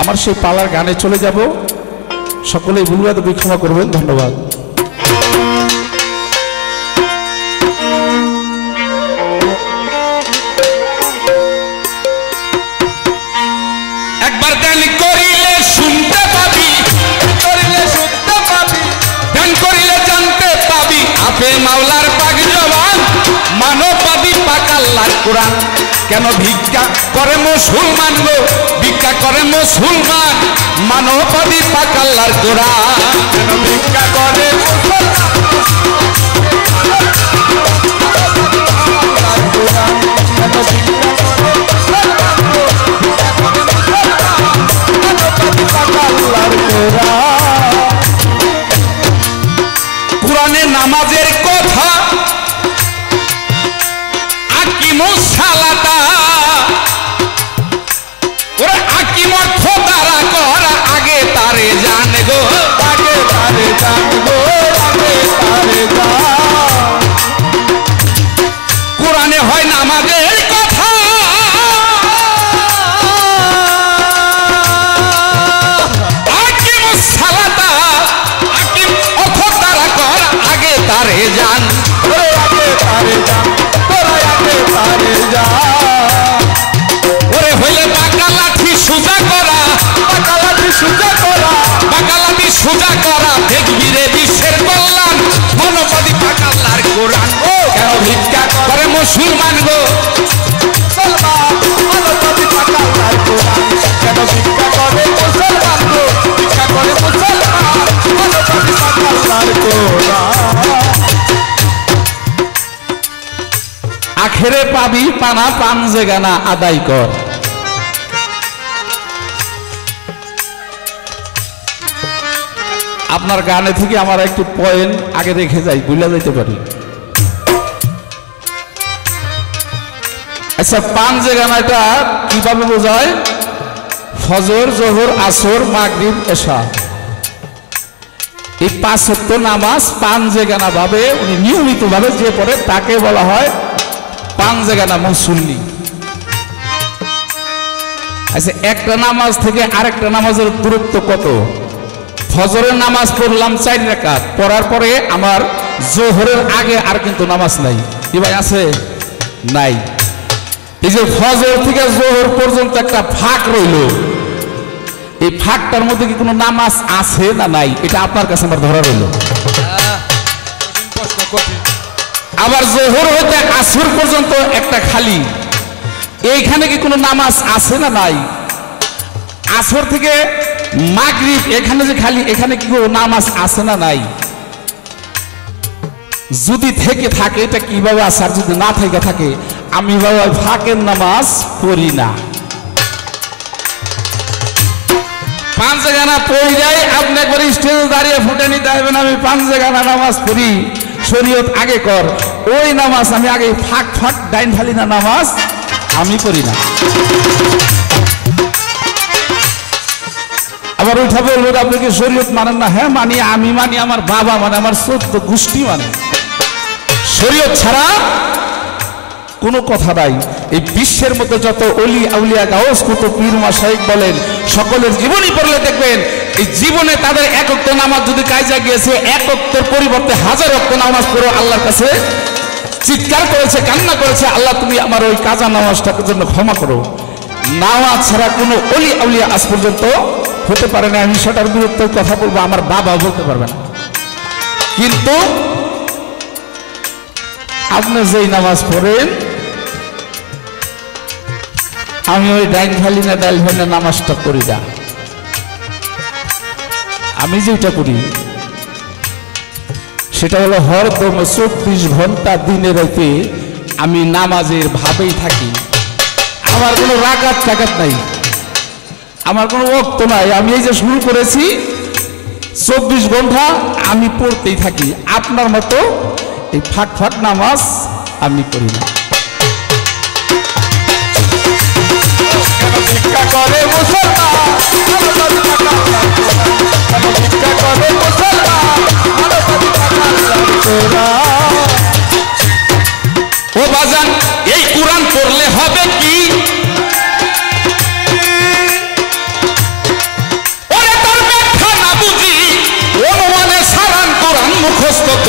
আমার সেই পালার গানে চলে যাব। সকলেই ভুলবাদ ক্ষমা করবেন। ধন্যবাদ। একবার গান করিলে শুনতে পাবি, করিলে শুনতে পাবি, গান করিলে জানতে পাবি আপে মাওলার পাক জবান, মানববাদী পাক আল্লাহর কোরআন। কেন ভিক্ষা করে মুসলমান গো, ভিক্ষা করে মুসলমান, মানববাদী পাক আল্লাহর কোরআন। কেন ভিক্ষা করে কোরআনে নামাজের কথা আকিমুস সালাতা, ওরে আকিম অর্থ তারা করা আগে তারে জান গো, আগে তারে জান গো, আগে তারে জান। কোরআনে হয় নামাজের কথা আকিমুস সালাতা, আকিম অর্থ তারা করা আগে তারে জান, আগে তারে জান, তোরা আগে তারে জান। ওরে হইলে বাঁকা লাঠি সোজা করা, বাঁকা লাঠি সোজা করা, বাঁকা লাঠি সোজা করা, দেখবি রে বিশ্বের কল্যাণ, মানববাদী পাক আল্লাহর কোরআন। ও কেন ভিক্ষা করে মুসলমান গো, মানববাদী পাক আল্লাহর কোরআন। কেন ভিক্ষা করে মুসলমান গো, ভিক্ষা করে মুসলমান, মানববাদী পাক আল্লাহর কোরআন। আখেরে পাবি পানা পান যে গানা আদায় কর। আপনার গানে থেকে আমার একটু পয়েন্ট আগে রেখে যাই, ভুলে যাইতে পারি। আচ্ছা, পান যে গানাটা কিভাবে বোঝায়? ফজর, জোহর, আসর, মাগরিব, এশা, এই 5 ওয়াক্ত নামাজ পান যে গানা ভাবে উনি নিয়মিত ভাবে যে পড়ে তাকে বলা হয় পান যে গানা মুসল্লি। আচ্ছা, একটা নামাজ থেকে আরেকটা নামাজের দূরত্ব কত? ফজরের নামাজ পড়লাম 4 রাকাত, পড়ার পরে আমার জোহরের আগে আর কিন্তু নামাজ নাই। কি ভাই আছে? নাই। এই যে ফজর থেকে জোহর পর্যন্ত একটা ফাঁক রইল, এই ফাঁকটার মধ্যে কি কোনো নামাজ আছে না নাই? এটা আপনার কাছে আমার ধরা রইল। আবার জোহর হইতে আসর পর্যন্ত একটা খালি, এইখানে কি কোনো নামাজ আছে না নাই? আসর থেকে মাগরিব এখানে যে খালি, এখানে কি কোনো নামাজ আছে না নাই? যদি থেকে থাকে এটা কিভাবে আছে, আর যদি না থেকে থাকে আমি বাবা ফাঁকের নামাজ পড়ি না। 5 গানা পড়ে যাই, আপনি একবার স্টেজে দাঁড়িয়ে ফুটে নিতে হবে না আমি 5 গানা নামাজ পড়ি, শরীয়ত আগে কর, ওই নামাজ আমি আগে ফাঁক ফাঁক ডাইন ফালি না নামাজ আমি পড়ি না। আবার ওইটা বলবো আপনি কি শরীয়ত মানেন না? হ্যাঁ মানি, আমি মানি, আমার বাবা মানে, আমার 14 গোষ্ঠী মানে। শরীয়ত ছাড়া কোনো কথা নাই। এই বিশ্বের মধ্যে যত অলি আউলিয়া গাউস কুতুব পীর মাশায়েখ বলেন, সকলের জীবনী পড়লে দেখবেন এই জীবনে তাদের 1 ওয়াক্ত নামাজ যদি কাজে গিয়েছে, 1 ওয়াক্তের পরিবর্তে 1000 ওয়াক্ত নামাজ পড়ে আল্লাহর কাছে চিৎকার করেছে, কান্না করেছে, আল্লাহ তুমি আমার ওই কাজা নামাজটার জন্য ক্ষমা করো। নামাজ ছাড়া কোনো অলি আউলিয়া আজ পর্যন্ত হতে পারে না। আমি সেটার বিরুদ্ধে কথা বলবো, আমার বাবা বলতে পারবে না। কিন্তু আপনি যেই নামাজ পড়েন, আমি ওই ডাইন ফালি না ডাইল ফালি না নামাজটা করি না। আমি যেটা করি সেটা হলো হরদম 24 ঘন্টা দিনে রাতে আমি নামাজের ভাবেই থাকি। আমার কোনো রাকাত টাকাত নাই, আমার কোনো ওয়াক্ত নাই। আমি এই যে শুরু করেছি 24 ঘন্টা আমি পড়তেই থাকি। আপনার মতো এই ফাঁক ফাঁক নামাজ আমি করি না। ভিক্ষা করে মুসলমান, ভিক্ষা করে মুসলমান, ও বাজান এই কোরআন পড়লে হবে কি?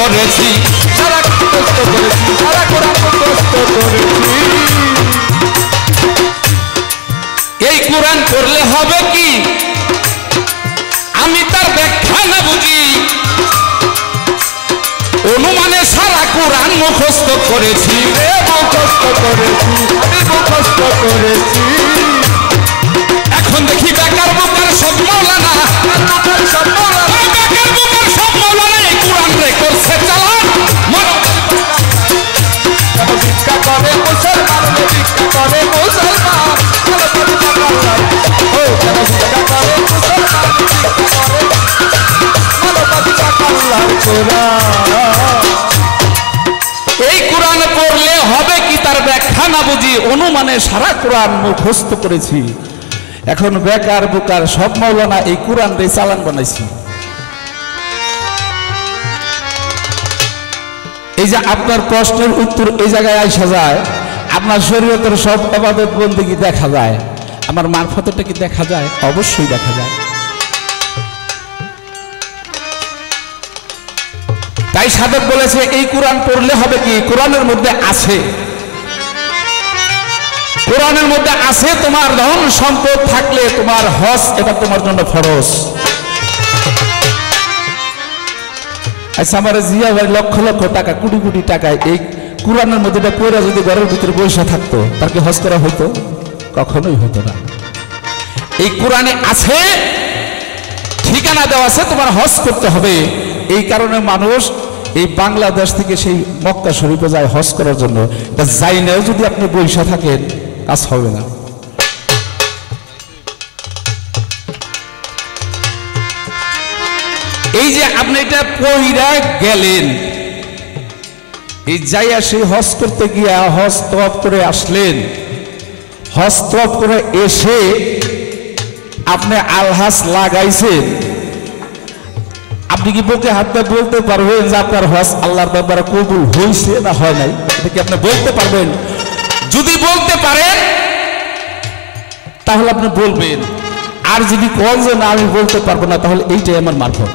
করেছি, সারা মুখস্থ করেছি, সারা কোরআন মুখস্থ করেছি। এই কোরআন পড়লে হবে কি আমি তার ব্যাখ্যা না বুঝি, অনুমানে সারা কোরআন মুখস্থ করেছি, মুখস্থ করেছি, আমি মুখস্থ করেছি। এখন দেখি বেকার বোকার সব মৌলানা, সব মৌলানা, বেকার বোকার সব মৌলানা এই কোরআন রে করছে চালান। ভিক্ষা করে মুসলমান, ভিক্ষা করে মুসলমান, এই কোরআন পড়লে হবে কি তার ব্যাখ্যা না বুঝি, অনুমানে সারা কোরআন মুখস্থ করেছি। এখন বেকার বুকার সব মাওলানা এই কোরআন রে চালান বানাইছি। এই যে আপনার প্রশ্নের উত্তর এই জায়গায় আইসা যায়, আপনার শরীয়তের সব ইবাদত বন্দেগী দেখা যায়, আমার মারফতটা কি দেখা যায়? অবশ্যই দেখা যায়। তাই সাধক বলেছে এই কোরআন পড়লে হবে কি, কোরআনের মধ্যে আছে, কোরআনের মধ্যে আছে তোমার ধন সম্পদ থাকলে তোমার হজ এটা তোমার জন্য ফরজ। আচ্ছা আমার জিয়া ভাই লক্ষ লক্ষ টাকা, কোটি কোটি টাকা এই কোরআনের মধ্যে পড়ে যদি ঘরের ভিতরে বসে থাকতো তার কি হজ করা হইতো? কখনোই হতো না। এই কোরআনে আছে, ঠিকানা দেওয়া আছে, তোমার হজ করতে হবে। এই কারণে মানুষ এই বাংলাদেশ থেকে সেই মক্কা শরীফে যায় হজ করার জন্য। যাই নাও যদি আপনি বসে থাকেন কাজ হবে না। এই যে আপনি এটা পইরা গেলেন, এই যাইয়া সেই হজ করতে গিয়া হজ তওয়াফ করে আসলেন, হজ তওয়াফ করে এসে আপনি আলহাজ লাগাইছেন, আপনি কি বুকে হাত দিয়ে বলতে পারবেন যে আপনার হজ আল্লাহর দরবারে কবুল হয়েছে না হয় নাই? এটা কি আপনি বলতে পারবেন? যদি বলতে পারেন তাহলে আপনি বলবেন, আর যদি কল যে না আমি বলতে পারবো না তাহলে এইটাই আমার মারফত,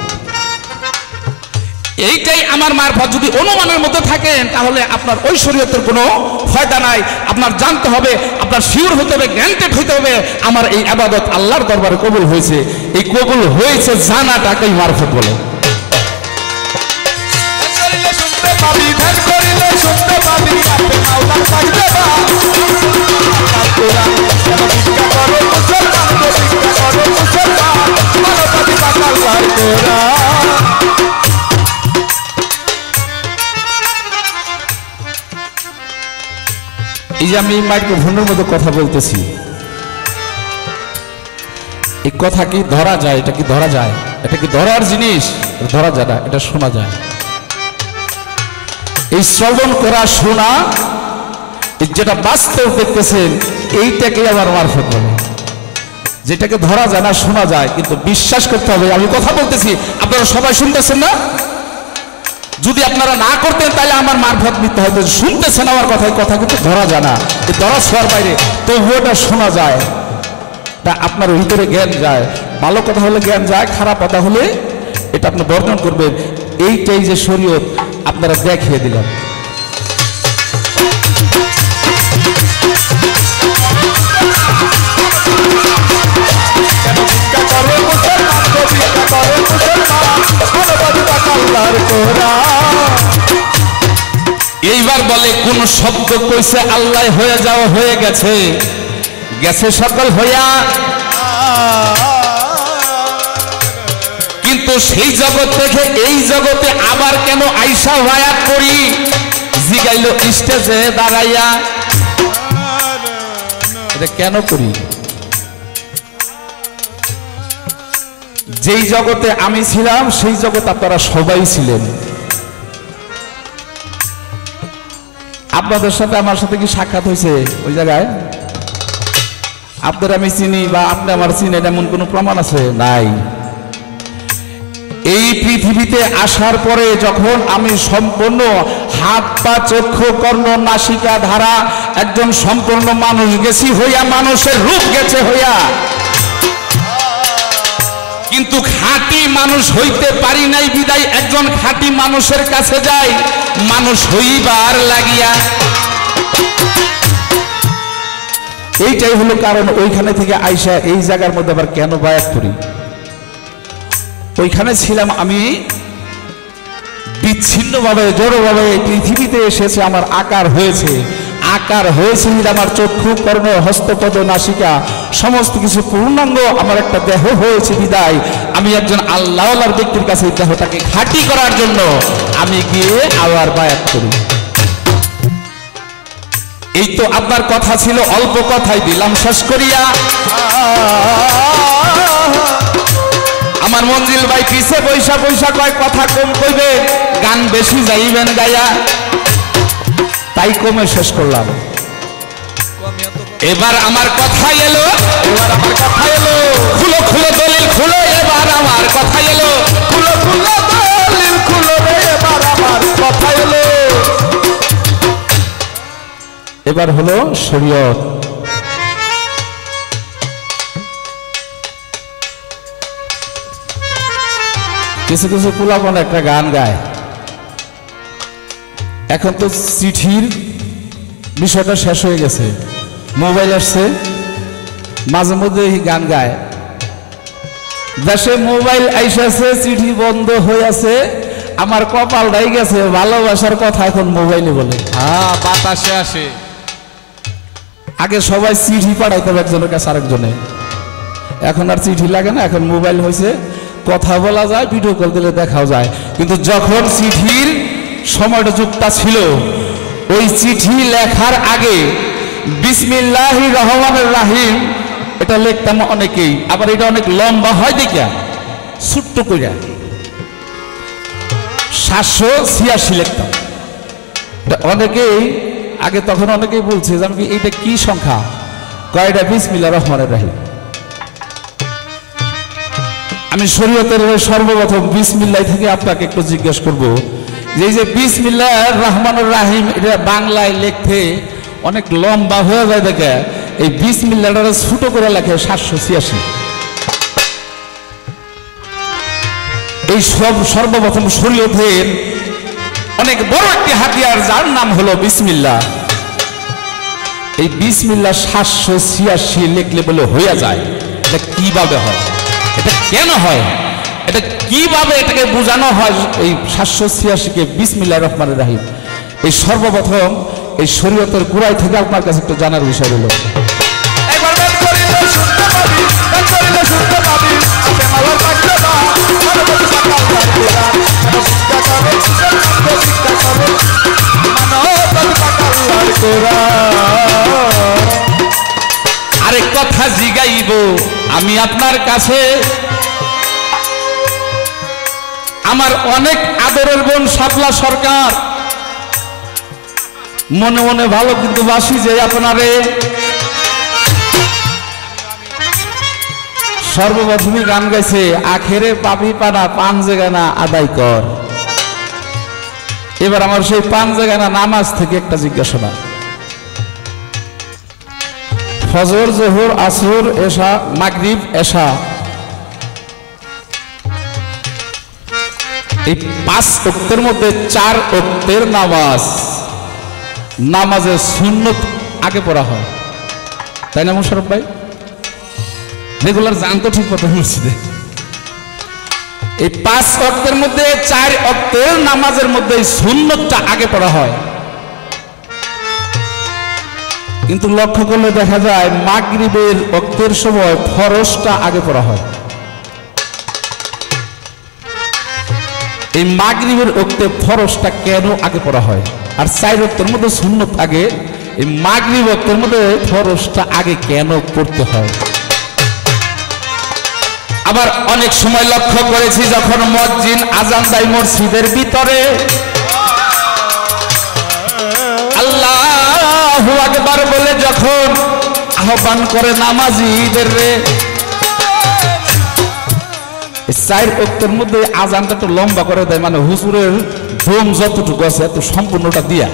এইটাই আমার মারফত। যদি অনুমানের মধ্যে থাকেন তাহলে আপনার ওই শরীয়তের কোনো ফায়দা নাই। আপনার জানতে হবে, আপনার শিওর হতে হবে, গ্যারান্টেড হতে হবে আমার এই ইবাদত আল্লাহর দরবারে কবুল হয়েছে। এই কবুল হয়েছে জানাটাকেই মারফত বলে। এই যে আমি মাইক্রোফোনের মধ্যে কথা বলতেছি, এই কথা কি ধরা যায়? এটা কি ধরা যায়? এটা কি ধরার জিনিস? ধরা যায় না, এটা শোনা যায়। এই শ্রবণ করা, শোনা, যেটা বাস্তব দেখতেছেন এইটাকে আবার মারফত বলে। যেটাকে ধরা যায় না, শোনা যায়, কিন্তু বিশ্বাস করতে হবে। আমি কথা বলতেছি, আপনারা সবাই শুনতেছেন না? যদি আপনারা না করতেন তাহলে আমার মারফত নিতে হয়তো। শুনতেছেন আমার কথা, কথা কিন্তু ধরা যায় না, এই ধরা ছোঁয়ার বাইরে, তবুও এটা শোনা যায়, তা আপনার ভিতরে জ্ঞান যায়। ভালো কথা হলে জ্ঞান যায়, খারাপ কথা হলে এটা আপনি বর্জন করবেন। এইটাই যে শরীয়ত আপনারা দেখিয়ে দিলেন। এইবার বলে কোন শব্দ কইছে আল্লাহ হয়ে যাওয়া, হয়ে গেছে, গেছে সকল হইয়া, কিন্তু সেই জগৎ থেকে এই জগতে আবার কেন আইসা ভায়া করি, জিগাইল স্টেজে দাঁড়াইয়া, এটা কেন করি? যেই জগতে আমি ছিলাম সেই জগৎ আপনারা সবাই ছিলেন। আপনাদের সাথে আমার সাথে কি সাক্ষাৎ হয়েছে ওই জায়গায়? আপনার আমি চিনি বা আপনি আমার চিনি, এমন কোনো প্রমাণ আছে? নাই। এই পৃথিবীতে আসার পরে যখন আমি সম্পূর্ণ হাত পা চক্ষু কর্ণ নাসিকা ধারা একজন সম্পূর্ণ মানুষ গেছি হইয়া, মানুষের রূপ গেছে হইয়া, কিন্তু খাঁটি খাঁটি মানুষ হইতে পারি নাই বিদায় একজন খাঁটি মানুষের কাছে যাই মানুষ হইবার লাগিয়া। এইটাই হলো কারণ। ওইখানে থেকে আইসা এই জায়গার মধ্যে আবার কেন বায়াত করি? ওইখানে ছিলাম আমি বিচ্ছিন্নভাবে, জড়ভাবে পৃথিবীতে এসেছে, আমার আকার হয়েছে আমার চক্ষু, কর্ণ, হস্তপদ, নাসিকা সমস্ত কিছু পূর্ণাঙ্গ আমার একটা দেহ হয়েছে বিদায় আমি একজন আল্লাহওয়ালার ব্যক্তির কাছে এই দেহটাকে খাঁটি করার জন্য আমি গিয়ে আবার বায়াত করি। এই তো আপনার কথা ছিল, অল্প কথাই দিলাম শেষ করিয়া। আমার মঞ্জিল ভাই পিছে পয়সা পয়সা কয় কথা কম কইবে, গান বেশি যাইবেন গায়া, তাই কমে শেষ করলাম। এবার আমার কথা এলো, খুলো খুলো দলিল খুলো, এবার আমার কথা এলো, খুলো খুলো দলিল খুলো রে, এবার আমার কথা এলো। এবার হলো শরীয়ত। কিছু কিছু পোলাপন একটা গান গায়। এখন তো চিঠির বিষয়টা শেষ হয়ে গেছে, মোবাইল আসছে, মাঝে মধ্যে গান গায়। দেশে মোবাইল আইসাছে, চিঠি বন্ধ হয়ে আছে, আমার কপালটাই গেছে, ভালোবাসার কথা এখন মোবাইলে বলে। হ্যাঁ, বাতাসে আসে। আগে সবাই চিঠি পাঠাইতো একজনের কাছে আরেকজনে, এখন আর চিঠি লাগে না, এখন মোবাইল হয়েছে, কথা বলা যায়, ভিডিও কল দিলে দেখাও যায়। কিন্তু যখন চিঠির সময়টা যুগটা ছিল, ওই চিঠি লেখার আগে বিসমিল্লাহির রহমানির রহিম এটা লিখতাম অনেকেই, আবার এটা অনেক লম্বা হয় দেখিয়া ছোট্ট কইরা 786 লিখতাম। অনেকেই আগে তখন অনেকেই বলছে যে আমি এইটা কি সংখ্যা, কয়টা বিসমিল্লাহির রহমানির রহিম। আমি শরীয়তের সর্বপ্রথম বিসমিল্লাহ থেকে আপনাকে একটু জিজ্ঞেস করব যে এই যে বিসমিল্লাহির রহমানির রহিম এটা বাংলায় লিখতে অনেক লম্বা হয়ে যায় দেখে, এই বিসমিল্লাহটা ছোট করে লেখে 786। এই সর্বপ্রথম শরীয়তের অনেক বড় একটি হাতিয়ার যার নাম হলো বিসমিল্লাহ। এই বিসমিল্লাহ 786 লিখলে বলে হয়ে যায়। এটা কিভাবে হয়, এটা কেন হয়, এটা কিভাবে এটাকে বোঝানো হয়? এই 786-কে বিসমিল্লাহির রহমানির রহিম এই সর্বপ্রথম এই শরীয়তের গোড়ায় থেকে আপনার কাছে একটু জানার বিষয় হলো। আরেক কথা জিগাইব আমি আপনার কাছে, আমার অনেক আদরের বোন শাপলা সরকার, মনে মনে ভালো কিন্তু বাসি যে আপনারে সর্বপ্রথমে গান গাইছে আখেরে পাপি পানা পাঞ্জেগানা আদায় কর। এবার আমার সেই পাঞ্জেগানা নামাজ থেকে একটা জিজ্ঞাসা, ফজর, জোহর, আসর, এশা, মাগরিব, এশা, এই 5 ওয়াক্তের মধ্যে 4 ওয়াক্তের নামাজের সুন্নত আগে পড়া হয়, তাই না মোশাররফ ভাই? রেগুলার জানতো ঠিক কথা বলছি। এই 5 ওয়াক্তের মধ্যে 4 ওয়াক্তের নামাজের মধ্যে সুন্নতটা আগে পড়া হয়, কিন্তু লক্ষ্য করলে দেখা যায় মাগরিবের ওয়াক্তের সময় ফরজটা আগে পড়া হয়। এই মাগরিবের ওয়াক্তে ফরজটা কেন আগে পড়া হয়, আর 4 ওয়াক্তের মধ্যে সুন্নত আগে, এই মাগরিব ওয়াক্তের মধ্যে ফরজটা আগে কেন পড়তে হয়? আবার অনেক সময় লক্ষ্য করেছি যখন মুয়াজ্জিন আযান দেয় মসজিদের ভিতরে, আল্লাহু আকবার বলে যখন আহ্বান করে নামাজীদের রে, 4 ওয়াক্তের মধ্যে আযানটা একটু লম্বা করে দেয়, মানে হুজুরের দম যতটুকু আছে এত সম্পূর্ণটা দিয়া।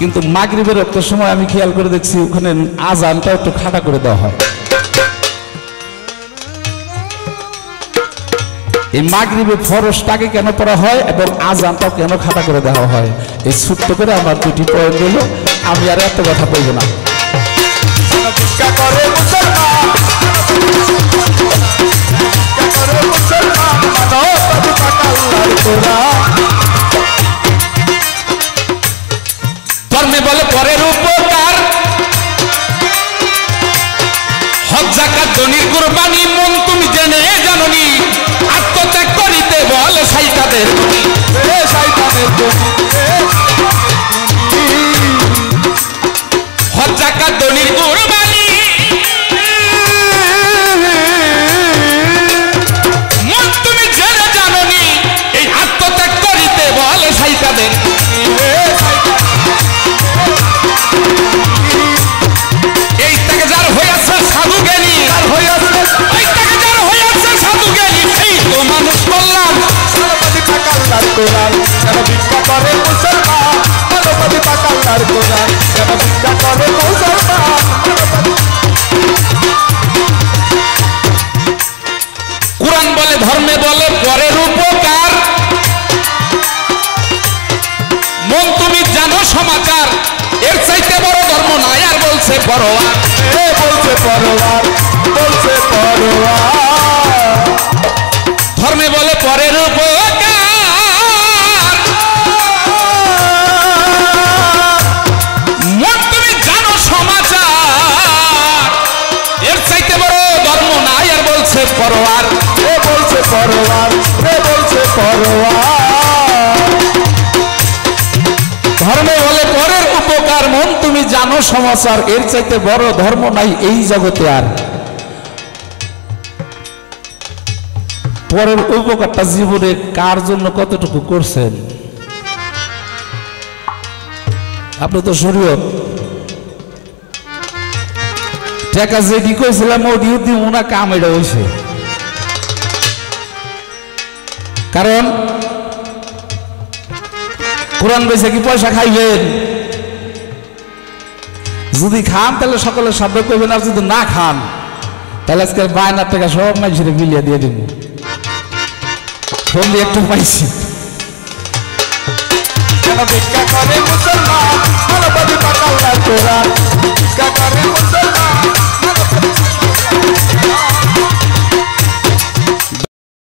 কিন্তু মাগরিবের ওয়াক্তের সময় আমি খেয়াল করে দেখছি ওখানে আযানটা একটু খাটা করে দেওয়া হয়। এই মাগরিবে ফরজটাকে কেন পড়া হয় এবং আজানটাও কেন খাতা করে দেওয়া হয়, এই ছোট্ট করে আমার দুটি পয়েন্ট হলো। আমি আর এত কথা বলবো না। ধর্মে বলে পরের উপকার, হজ যাকাত দনির কুরবানি, মন তুমি জেনে জাননি, আত্মত্যাগ করিতে বলে শয়তানের গুণী, শয়তানের গুণী। হজ যাকাত দনির কুরবানি, মন তুমি জেনে জাননি, এই আত্মত্যাগ করিতে বলে শয়তানের গুণী। এই থেকে যার হইয়াছে সাধু জ্ঞানী, এই থেকে যার হইয়াছে সাধু জ্ঞানী, সেই তো মানুষ বললাম মানবতার পাকাল্লার কোরআন, যেন ভিক্ষা করে মুসলমান। মানবতার পাকাল্লার কোরআন, যেন ভিক্ষা করে মুসলমান। কুরআন বলে ধর্মে বলে পরের উপকার, মন তুমি জানো সমাচার, এর চাইতে বড় ধর্ম নাই আর বলছে পরোয়া, বলছে পরোয়ার, বলছে পরোয়ার। ধর্মে বলে পরের উপকার, মন তুমি জানো সমাচার, এর চাইতে বড় ধর্ম নাই আর বলছে পরোয়ার, বলছে পরোয়ার, বলছে পরোয়ার। ধর্মে বলে পরের উপকার, মন তুমি জানো সমাচার, এর চাইতে বড় ধর্ম নাই এই জগতে আর। পরের উপকারটা জীবনে কার জন্য কতটুকু করছেন? আপনি তো শরীয়ত টাকা যেটি কইছিলাম ওটিও দিব না, কাম এটা হয়েছে। কারণ কোরআন বেঁচে কি পয়সা খাইবেন? যদি খান তাহলে সকলের সাধ্য করবেন, আর যদি না খান তাহলে আজকে বায়নার টাকা সব মানুষের বিলিয়ে দিয়ে দিব। ফোন দিয়ে একটু পাইছি। যেন ভিক্ষা করে মুসলমান, মানবতার পাকাল্লার কোরআন, ভিক্ষা করে মুসলমান।